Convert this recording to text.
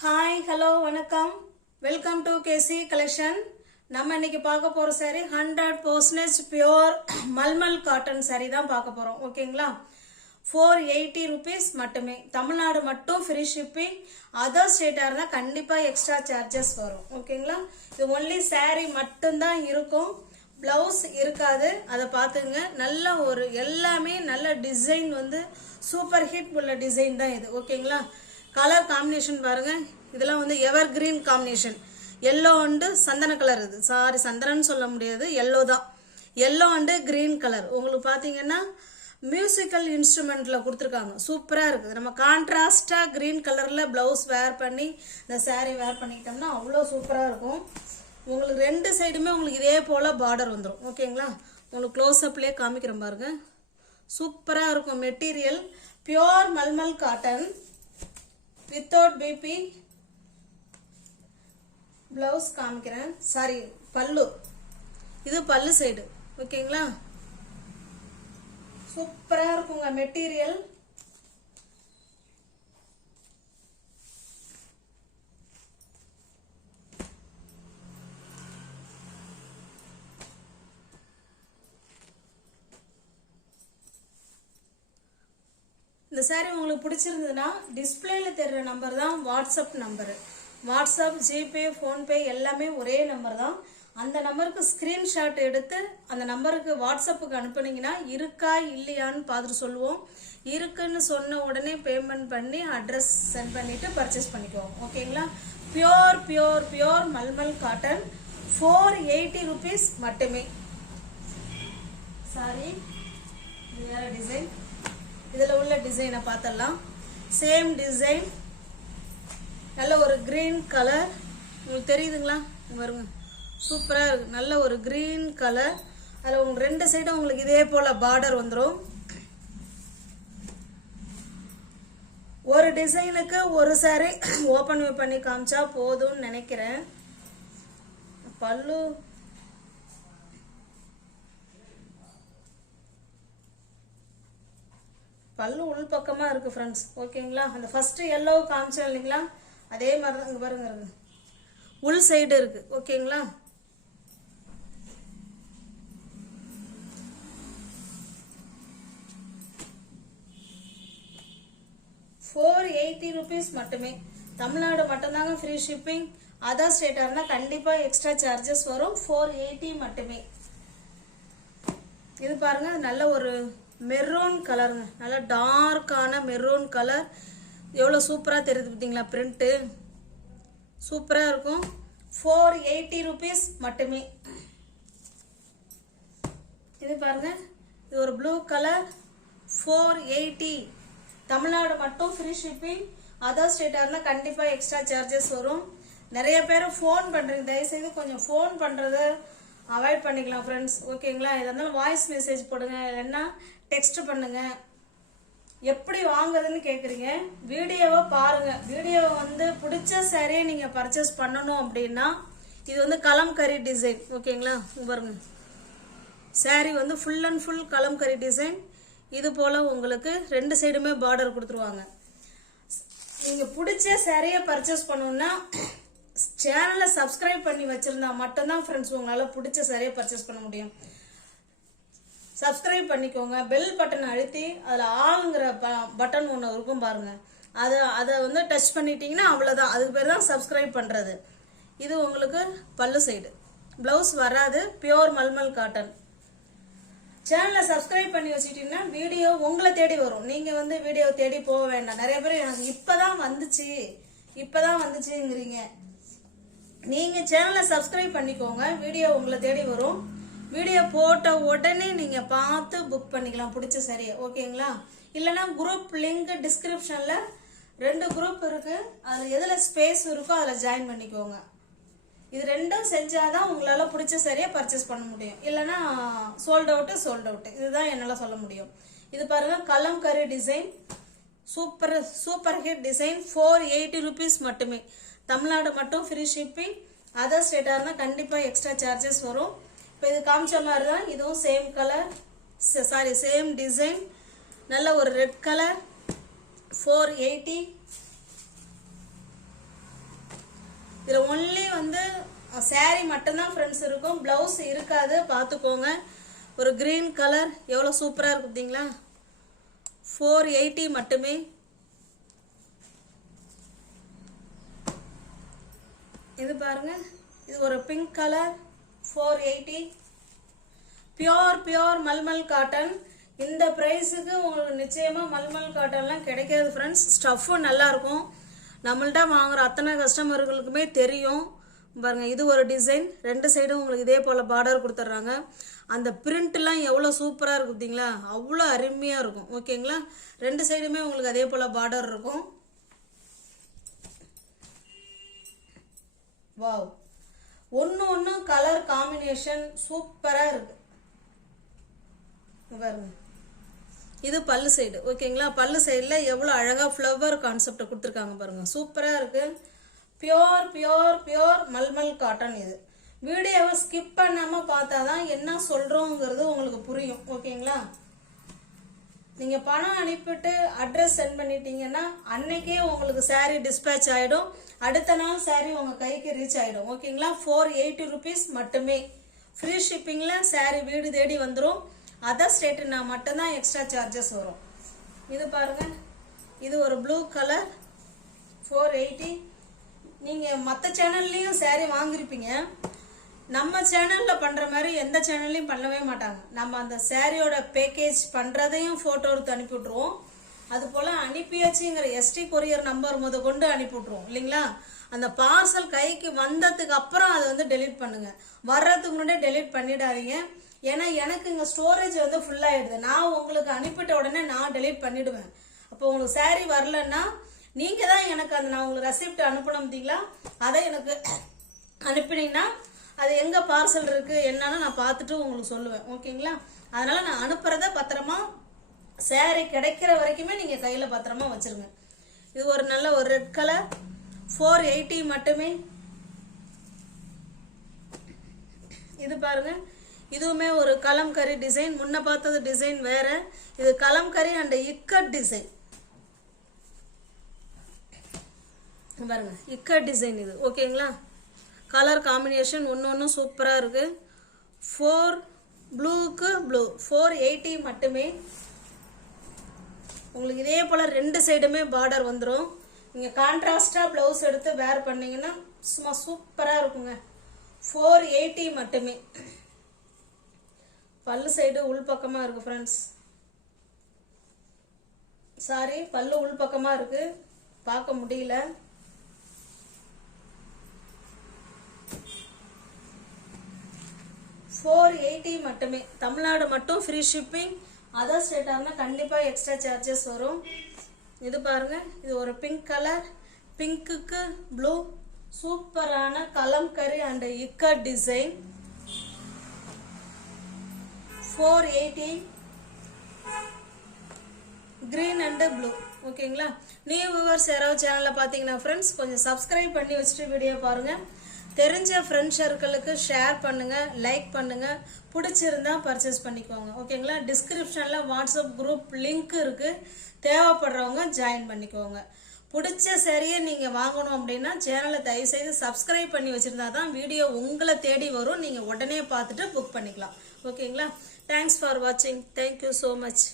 Hi hello வணக்கம் welcome to KC collection. நம்ம இன்னைக்கு பார்க்க போகிற sorry 100% pure mulmul cotton sorry தான் பார்க்க போகிறோம். ஓகேங்களா, 480 rupees மட்டுமே. தமிழ்நாடு மட்டும் ஃப்ரீ ஷிப்பிங். அதர் ஸ்டேட்டாக இருந்தால் கண்டிப்பாக எக்ஸ்ட்ரா சார்ஜஸ் வரும். ஓகேங்களா, இது ஒன்லி சாரி மட்டும்தான் இருக்கும், ப்ளவுஸ் இருக்காது. அதை பார்த்துங்க. நல்ல ஒரு எல்லாமே நல்ல டிசைன் வந்து சூப்பர் ஹிட் உள்ள டிசைன் தான் இது. ஓகேங்களா, கலர் காம்பினேஷன் பாருங்க. இதெல்லாம் வந்து எவர் கிரீன் காம்பினேஷன். எல்லோ அண்டு சந்தன கலர். இது சாரி சந்தனன்னு சொல்ல முடியாது, எல்லோ தான். Yellow and green colour. உங்களுக்கு பார்த்தீங்கன்னா மியூசிக்கல் இன்ஸ்ட்ருமெண்ட்ல கொடுத்துருக்காங்க. சூப்பராக இருக்குது. நம்ம கான்ட்ராஸ்டாக கிரீன் கலரில் ப்ளவுஸ் வேர் பண்ணி இந்த சாரீ வேர் பண்ணிக்கிட்டோம்னா அவ்வளோ சூப்பராக இருக்கும். உங்களுக்கு ரெண்டு சைடுமே உங்களுக்கு இதே போல் பார்டர் வந்துடும். ஓகேங்களா, உங்களுக்கு க்ளோஸ்அப்லேயே காமிக்கிறேன் பாருங்க. சூப்பராக இருக்கும். Material pure mulmul cotton without பிபி. பிளவுஸ் காமிக்கிறேன். சாரி, பல்லு. இது பல்லு சைடு. ஓகேங்களா, சூப்பரா இருக்குங்க மெட்டீரியல். இந்த சாரி உங்களுக்கு பிடிச்சிருந்ததுன்னா டிஸ்பிளேல தெரிகிற நம்பர் தான் WhatsApp number. WhatsApp, GPay, PhonePe எல்லாமே ஒரே நம்பர் தான். அந்த நம்பருக்கு ஸ்க்ரீன்ஷாட் எடுத்து அந்த நம்பருக்கு வாட்ஸ்அப்புக்கு அனுப்புனீங்கன்னா இருக்கா இல்லையான்னு பார்த்துட்டு சொல்லுவோம். இருக்குன்னு சொன்ன உடனே பேமெண்ட் பண்ணி அட்ரஸ் சென்ட் பண்ணிவிட்டு பர்ச்சேஸ் பண்ணிக்குவோம். ஓகேங்களா, pure pure pure mulmul cotton 480 rupees மட்டுமே. சாரி, வேற டிசைன். இதில் உள்ள டிசைனை பார்த்தலாம். சேம் டிசைன், நல்ல ஒரு கிரீன் கலர். உங்களுக்கு தெரியுதுங்களா பாருங்க, சூப்பராக இருக்கு. நல்ல ஒரு கிரீன் கலர். அதில் உங்களுக்கு ரெண்டு சைடும் உங்களுக்கு இதே போல் பார்டர் வந்துடும். ஒரு டிசைனுக்கு ஒரு சாரி ஓப்பன் பண்ணி காமிச்சா போதும்னு நினைக்கிறேன். பல்லு பல்லு உள் பக்கமாக இருக்குது ஃப்ரெண்ட்ஸ். ஓகேங்களா, அந்த ஃபஸ்ட்டு எல்லோ காமிச்சோம் இல்லைங்களா, அதே மாதிரி தான் இங்கே பாருங்க இருக்கு. உள் சைடு இருக்கு. ஓகேங்களா, ₹480 மட்டுமே. தமிழ்நாடு மட்டும்தாங்க ஃப்ரீ ஷிப்பிங். அதர் ஸ்டேட்டாக இருந்தால் கண்டிப்பாக எக்ஸ்ட்ரா சார்ஜஸ் வரும். 480 மட்டுமே. இது பாருங்க, நல்ல ஒரு மெரூன் கலருங்க. நல்லா டார்க்கான மெரூன் கலர். எவ்வளோ சூப்பராக தெரியுது பார்த்தீங்களா பிரிண்ட்டு. சூப்பராக இருக்கும். 480 rupees மட்டுமே. இது பாருங்க, இது ஒரு ப்ளூ கலர். 480. தமிழ்நாடு மட்டும் ஃப்ரீ ஷிப்பிங். அதர் ஸ்டேட்டாக இருந்தால் கண்டிப்பாக எக்ஸ்ட்ரா சார்ஜஸ் வரும். நிறைய பேர் ஃபோன் பண்ணுறீங்க. தயவுசெய்து கொஞ்சம் ஃபோன் பண்ணுறத அவாய்ட் பண்ணிக்கலாம் ஃப்ரெண்ட்ஸ். ஓகேங்களா, இதாக இருந்தாலும் வாய்ஸ் மெசேஜ் போடுங்க, இல்லைன்னா டெக்ஸ்ட் பண்ணுங்க. எப்படி வாங்குறதுன்னு கேட்குறீங்க, வீடியோவை பாருங்க. வீடியோவை வந்து பிடிச்ச சாரியை நீங்கள் பர்ச்சேஸ் பண்ணணும் அப்படின்னா இது வந்து கலம்கரி டிசைன். ஓகேங்களா, பாருங்க சாரி வந்து full and full kalamkari design. இது போல் உங்களுக்கு ரெண்டு சைடுமே பார்டர் கொடுத்துருவாங்க. நீங்கள் பிடிச்ச சாரியை பர்ச்சேஸ் பண்ணணுன்னா சேனலை சப்ஸ்கிரைப் பண்ணி வச்சுருந்தா மட்டும்தான் ஃப்ரெண்ட்ஸ் உங்களால் பிடிச்ச சாரியை பர்ச்சேஸ் பண்ண முடியும். சப்ஸ்கிரைப் பண்ணிக்கோங்க. பெல் பட்டன் அழுத்தி அதில் ஆளுங்கிற பட்டன் ஒன்று இருக்கும் பாருங்க, அதை வந்து டச் பண்ணிட்டீங்கன்னா அவ்வளோதான். அதுக்கு பேர் தான் சப்ஸ்கிரைப் பண்ணுறது. இது உங்களுக்கு பல்லு சைடு. ப்ளவுஸ் வராது. Pure mulmul cotton. சேனலை சப்ஸ்கிரைப் பண்ணி வச்சுக்கிட்டீங்கன்னா வீடியோ உங்களை தேடி வரும். நீங்கள் வந்து வீடியோ தேடி போக வேண்டாம். நிறைய பேர் எனக்கு இப்போதான் வந்துச்சுங்கிறீங்க. நீங்கள் சேனலை சப்ஸ்கிரைப் பண்ணிக்கோங்க, வீடியோ உங்களை தேடி வரும். வீடியோ போட்ட உடனே நீங்கள் பார்த்து புக் பண்ணிக்கலாம் பிடிச்ச சரியை. ஓகேங்களா, இல்லைனா குரூப் லிங்க் டிஸ்கிரிப்ஷனில் 2 குரூப் இருக்குது. அதில் எதில் ஸ்பேஸ் இருக்கோ அதில் ஜாயின் பண்ணிக்கோங்க. இது ரெண்டும் செஞ்சாதான் உங்களால் பிடிச்ச சரியை பர்ச்சேஸ் பண்ண முடியும். இல்லைனா சோல்ட் அவுட்டு. இதுதான் என்னால் சொல்ல முடியும். இது பாருங்கள், kalamkari design. Super hit design. 480 rupees மட்டுமே. தமிழ்நாடு மட்டும் ஃப்ரீ ஷிப்பிங். அதர் ஸ்டேட்டாக இருந்தால் கண்டிப்பாக எக்ஸ்ட்ரா சார்ஜஸ் வரும். இப்போ இது காமிச்ச மாதிரி தான் இதுவும் same colour, sorry same design. நல்ல ஒரு ரெட் கலர். 480. இதில் ஒன்லி வந்து saree மட்டும்தான் ஃப்ரெண்ட்ஸ் இருக்கும், ப்ளவுஸ் இருக்காது, பார்த்துக்கோங்க. ஒரு க்ரீன் கலர் எவ்வளோ சூப்பராக இருக்கு பார்த்தீங்களா? 480 மட்டுமே. இது பாருங்க, இது ஒரு pink colour 480. Pure mulmul cotton. இந்த ப்ரைஸுக்கு உங்களுக்கு நிச்சயமாக மல்மல் காட்டன்லாம் கிடைக்காது ஃப்ரெண்ட்ஸ். ஸ்டஃப்பும் நல்லாயிருக்கும், நம்மள்ட்ட வாங்குற அத்தனை கஸ்டமர்களுக்குமே தெரியும். பாருங்க, இது ஒரு டிசைன், ரெண்டு சைடும் உங்களுக்கு இதே போல் பார்டர் கொடுத்துட்றாங்க. அந்த பிரிண்ட்லாம் எவ்வளோ சூப்பராக இருக்கும் பார்த்தீங்களா? அவ்வளோ அருமையாக இருக்கும். ஓகேங்களா? ரெண்டு சைடுமே உங்களுக்கு அதே போல் பார்டர் இருக்கும். வாவ், ஒன்று கலர் காம்பினேஷன் சூப்பராக இருக்கு பாருங்க. இது பல்லு சைடு. ஓகேங்களா? பல்லு சைடில் எவ்வளோ அழகாக ஃப்ளவர் கான்செப்டை கொடுத்துருக்காங்க பாருங்க, சூப்பராக இருக்கு. Pure mulmul cotton. இது வீடியோவை ஸ்கிப் பண்ணாமல் பார்த்தாதான் என்ன சொல்கிறோங்கிறது உங்களுக்கு புரியும். ஓகேங்களா? நீங்கள் பணம் அனுப்பிட்டு அட்ரஸ் சென்ட் பண்ணிட்டீங்கன்னா அன்னைக்கே உங்களுக்கு saree டிஸ்பேச் ஆகிடும், அடுத்த நாள் saree உங்கள் கைக்கு ரீச் ஆகிடும். ஓகேங்களா? 480 rupees மட்டுமே. ஃப்ரீ ஷிப்பிங்கில் saree வீடு தேடி வந்துடும். அதர் ஸ்டேட்டுனா மட்டும்தான் எக்ஸ்ட்ரா சார்ஜஸ் வரும். இது பாருங்கள், இது ஒரு ப்ளூ கலர் 480. நீங்கள் மற்ற சேனல்லையும் saree வாங்கியிருப்பீங்க, நம்ம சேனலில் பண்ணுற மாதிரி எந்த சேனல்லையும் பண்ணவே மாட்டாங்க. நம்ம அந்த சாரியோட பேக்கேஜ் பண்ணுறதையும் ஃபோட்டோ எடுத்து அனுப்பிவிட்ருவோம். அதுபோல் அனுப்பியாச்சுங்கிற எஸ்டி கொரியர் நம்பர் கொண்டு அனுப்பிவிட்ருவோம் இல்லைங்களா? அந்த பார்சல் கைக்கு வந்ததுக்கு அப்புறம் அதை வந்து டெலீட் பண்ணுங்க, வர்றதுக்கு முன்னாடியே டெலீட் பண்ணிடாதீங்க. ஏன்னா எனக்கு இங்கே ஸ்டோரேஜ் வந்து ஃபுல்லாகிடுது. நான் உங்களுக்கு அனுப்பிட்ட உடனே நான் டெலீட் பண்ணிவிடுவேன். அப்போ உங்களுக்கு saree வரலன்னா நீங்கள் தான் எனக்கு அந்த நான் உங்களுக்கு ரெசிப்ட் அனுப்பணும் பார்த்தீங்களா, அதை எனக்கு அனுப்பினீங்கன்னா அது எங்கே பார்சல் இருக்குது என்னன்னு நான் பார்த்துட்டு உங்களுக்கு சொல்லுவேன். ஓகேங்களா? அதனால் நான் அனுப்புகிறத பத்திரமா saree கிடைக்கிற வரைக்குமே நீங்கள் கையில் பத்திரமா வச்சுருங்க. இது ஒரு நல்ல ஒரு ரெட் கலர் 480 மட்டுமே. இது பாருங்க, இதுவுமே ஒரு கலம்கரி டிசைன். முன்ன பார்த்தது டிசைன் வேற, இது கலம்கரி அண்ட் இக்கட் டிசைன். பாருங்க, இக்கட் டிசைன் இது. ஓகேங்களா? கலர் காம்பினேஷன் ஒன்று சூப்பராக இருக்கு. 4 ப்ளூக்கு ப்ளூ 480 மட்டுமே. உங்களுக்கு இதே போல் ரெண்டு சைடுமே பார்டர் வந்துடும். நீங்கள் கான்ட்ராஸ்டாக ப்ளவுஸ் எடுத்து வேர் பண்ணிங்கன்னா சும்மா சூப்பராக இருக்குங்க. 480 மட்டுமே. பல்லு சைடு உள்பக்கமாக இருக்குது ஃப்ரெண்ட்ஸ். சாரி, பல்லு உள்பக்கமாக இருக்குது, பார்க்க முடியல. $480 மட்டுமே. தமிழ்நாடு மட்டும் ஃப்ரீ ஷிப்பிங், அதர் ஸ்டேட்டாக கண்டிப்பாக எக்ஸ்ட்ரா சார்ஜஸ் வரும். இது பாருங்க, இது ஒரு பிங்க் கலர், பிங்க்குக்கு ப்ளூ, சூப்பரான kalamkari and ikat design. 480 green and blue. ஓகேங்களா? நியூ வியூவர்ஸ் யாராவது சேனலில் பார்த்தீங்கன்னா ஃப்ரெண்ட்ஸ் கொஞ்சம் சப்ஸ்கிரைப் பண்ணி வச்சுட்டு வீடியோ பாருங்கள். தெரிஞ்ச ஃப்ரெண்ட்ஸ் சர்க்கிளுக்கு ஷேர் பண்ணுங்கள், லைக் பண்ணுங்கள், பிடிச்சிருந்தா பர்ச்சேஸ் பண்ணிக்கோங்க. ஓகேங்களா? டிஸ்கிரிப்ஷனில் வாட்ஸ்அப் குரூப் லிங்க் இருக்குது, தேவைப்படுறவங்க ஜாயின் பண்ணிக்கோங்க. பிடிச்ச சரியை நீங்கள் வாங்கணும் அப்படின்னா சேனலை தயவுசெய்து சப்ஸ்கிரைப் பண்ணி வச்சுருந்தா தான் வீடியோ உங்களை தேடி வரும், நீங்கள் உடனே பார்த்துட்டு புக் பண்ணிக்கலாம். ஓகேங்களா? தேங்க்ஸ் ஃபார் வாட்சிங். Thank you so much.